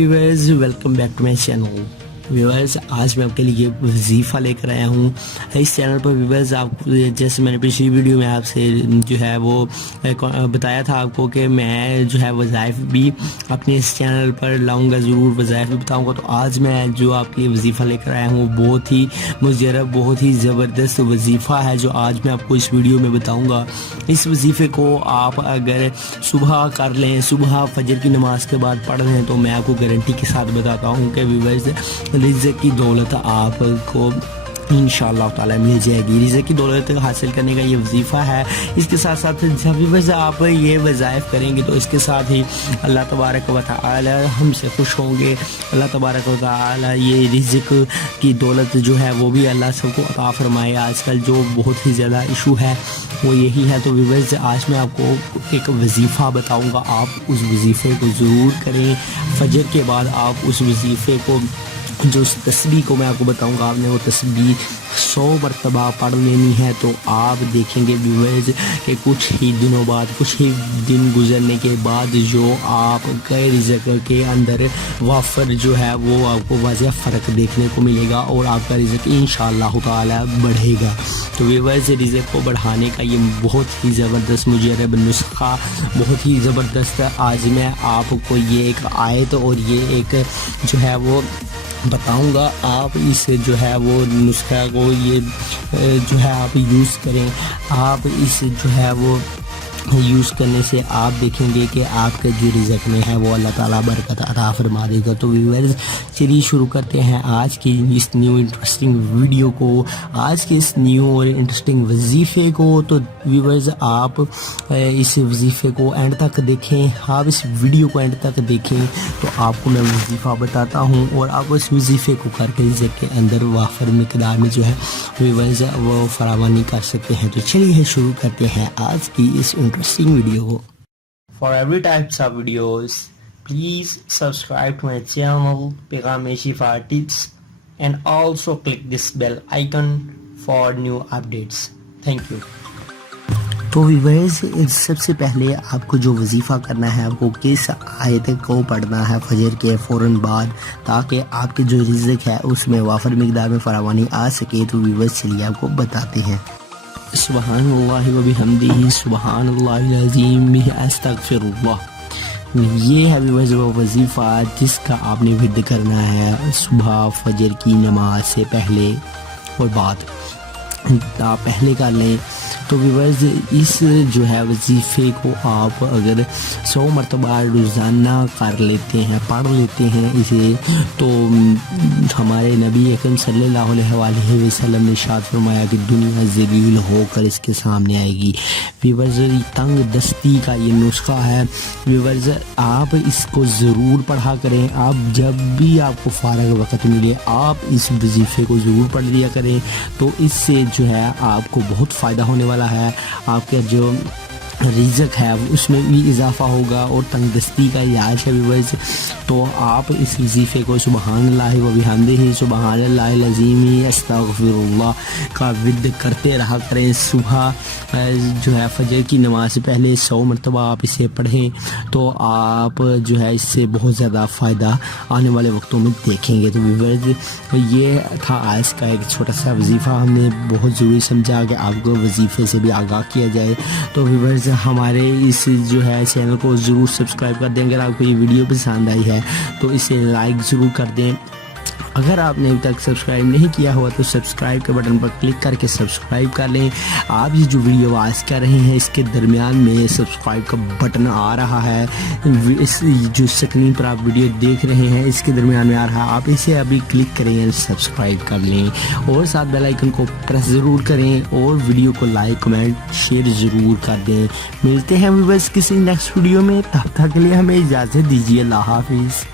Viewers welcome back to my channel. Viewers आज मैं आपके लिए वजीफ़ा लेकर आया हूँ इस चैनल पर। व्यूअर्स आपको जैसे मैंने पिछली वीडियो में आपसे जो है वो बताया था आपको कि मैं जो है वज़ाइफ भी अपने इस चैनल पर लाऊंगा, ज़रूर वज़ाइफ भी बताऊंगा। तो आज मैं जो आपके लिए वजीफ़ा लेकर आया हूँ बहुत ही मुजरब, बहुत ही ज़बरदस्त वजीफ़ा है जो आज मैं आपको इस वीडियो में बताऊँगा। इस वजीफ़े को आप अगर सुबह कर लें, सुबह फजर की नमाज के बाद पढ़ लें तो मैं आपको गारंटी के साथ बताता हूँ कि व्यूअर्स रिज़्क़ की दौलत आपको इंशाअल्लाह ताला मिल जाएगी। रिज़्क़ की दौलत हासिल करने का ये वजीफ़ा है। इसके साथ साथ जब भी आप ये वज़ाइफ करेंगे तो इसके साथ ही अल्लाह तबारक व तआला हमसे खुश होंगे। अल्लाह तबारक व तआला ये रिज़्क़ की दौलत जो है वो भी अल्लाह सबको अता फरमाए। आजकल जो बहुत ही ज़्यादा इशू है वो यही है। तो व्यूअर्स आज मैं आपको एक वजीफ़ा बताऊँगा, आप उस वजीफ़े को ज़रूर करें। फजर के बाद आप उस वजीफ़े को जो तस्बीह को मैं आपको बताऊंगा, आपने वो तस्बीह 100 मरतबा पढ़ लेनी है। तो आप देखेंगे व्यूअर्स कि कुछ ही दिनों बाद, कुछ ही दिन गुजरने के बाद जो आपके रिज़्क़ के अंदर वाफर जो है वो आपको वाज़ेह फ़र्क देखने को मिलेगा और आपका रिज़्क़ इंशाअल्लाह ताला बढ़ेगा। तो व्यूअर्स रिज़्क़ को बढ़ाने का ये बहुत ही ज़बरदस्त मुजरब नुस्खा, बहुत ही ज़बरदस्त आज मैं आपको ये एक आयत और ये एक जो है वो बताऊंगा। आप इस जो है वो नुस्खा को ये जो है आप यूज़ करें। आप इस जो है वो यूज़ करने से आप देखेंगे कि आपके जो रिज़्क़ में है वो अल्लाह ताला बरकत अता फरमा देगा। तो व्यूअर्स चलिए शुरू करते हैं आज की इस न्यू इंटरेस्टिंग वीडियो को, आज के इस न्यू और इंटरेस्टिंग वजीफ़े को। तो व्यूअर्स आप इस वजीफ़े को एंड तक देखें, आप इस वीडियो को एंड तक देखें तो आपको मैं वजीफ़ा बताता हूँ और आप इस वजीफ़े को करके रिज़्क़ के अंदर वाफर मिक़दार में जो है व्यूअर्स वो फरावानी कर सकते हैं। तो चलिए शुरू करते हैं आज की इस interesting video. For every types of videos, please subscribe to my channel Pegham Shifa Tips and also click this bell icon for new updates. Thank you. तो व्यूअर्स सबसे पहले आपको जो वजीफ़ा करना है आपको किस आयत को पढ़ना है फजर के फ़ौरन बाद, ताकि आपके जो रिज़्क़ है उसमें वाफर मिक़दार में फरावानी आ सके। तो व्यूअर्स चलिए आपको बताते हैं। सुबहानल्लाह व बिहम्दिही सुबहानल्लाहिल अज़ीम अस्तग़फिरुल्लाह। ये है व्यूअर्स वो वजीफ़ा जिसका आपने विर्द करना है सुबह फजर की नमाज से पहले और बाद। आप पहले कर लें तो व्यूअर्स इस जो है वजीफ़े को आप अगर 100 मरतबा रोज़ाना कर लेते हैं, पढ़ लेते हैं इसे, तो हमारे नबी अकरम सल्लल्लाहु अलैहि वसल्लम ने इरशाद फरमाया कि दुनिया ज़लील होकर इसके सामने आएगी। व्यूअर्स तंग दस्ती का ये नुस्खा है। व्यूअर्स आप इसको ज़रूर पढ़ा करें। आप जब भी आपको फ़ारग वक़्त मिले आप इस वजीफ़े को ज़रूर पढ़ लिया करें। तो इससे जो है आपको बहुत फ़ायदा होने वाला है। आपके जो रिज़्क़ है उसमें भी इजाफ़ा होगा और तंगदस्ती का इलाज है व्यूअर्स। तो आप इस वजीफ़े को सुबहानल्लाह व बिहम्दिही सुबहानल्लाहिल अज़ीम अस्तग़फिरुल्लाह का विर्द करते रहा करें। सुबह जो है फजर की नमाज से पहले 100 मरतबा आप इसे पढ़ें तो आप जो है इससे बहुत ज़्यादा फ़ायदा आने वाले वक्तों में देखेंगे। तो व्यूअर्स ये था आज का एक छोटा सा वजीफ़ा। हमने बहुत ज़रूरी समझा कि आपको वजीफ़े से भी आगाह किया जाए। तो व्यूअर्स हमारे इस जो है चैनल को ज़रूर सब्सक्राइब कर दें। अगर आपको ये वीडियो पसंद आई है तो इसे लाइक ज़रूर कर दें। अगर आपने अभी तक सब्सक्राइब नहीं किया हुआ तो सब्सक्राइब के बटन पर क्लिक करके सब्सक्राइब कर लें। आप ये जो वीडियो वॉच कर रहे हैं इसके दरमियान में सब्सक्राइब का बटन आ रहा है। इस जो स्क्रीन पर आप वीडियो देख रहे हैं इसके दरमियान में आ रहा है, आप इसे अभी क्लिक करें, सब्सक्राइब कर लें और साथ बेल आइकन को प्रेस ज़रूर करें और वीडियो को लाइक कमेंट शेयर ज़रूर कर दें। मिलते हैं व्यूअर्स किसी नेक्स्ट वीडियो में, तब तक के लिए हमें इजाज़त दीजिए। अल्लाह हाफिज़।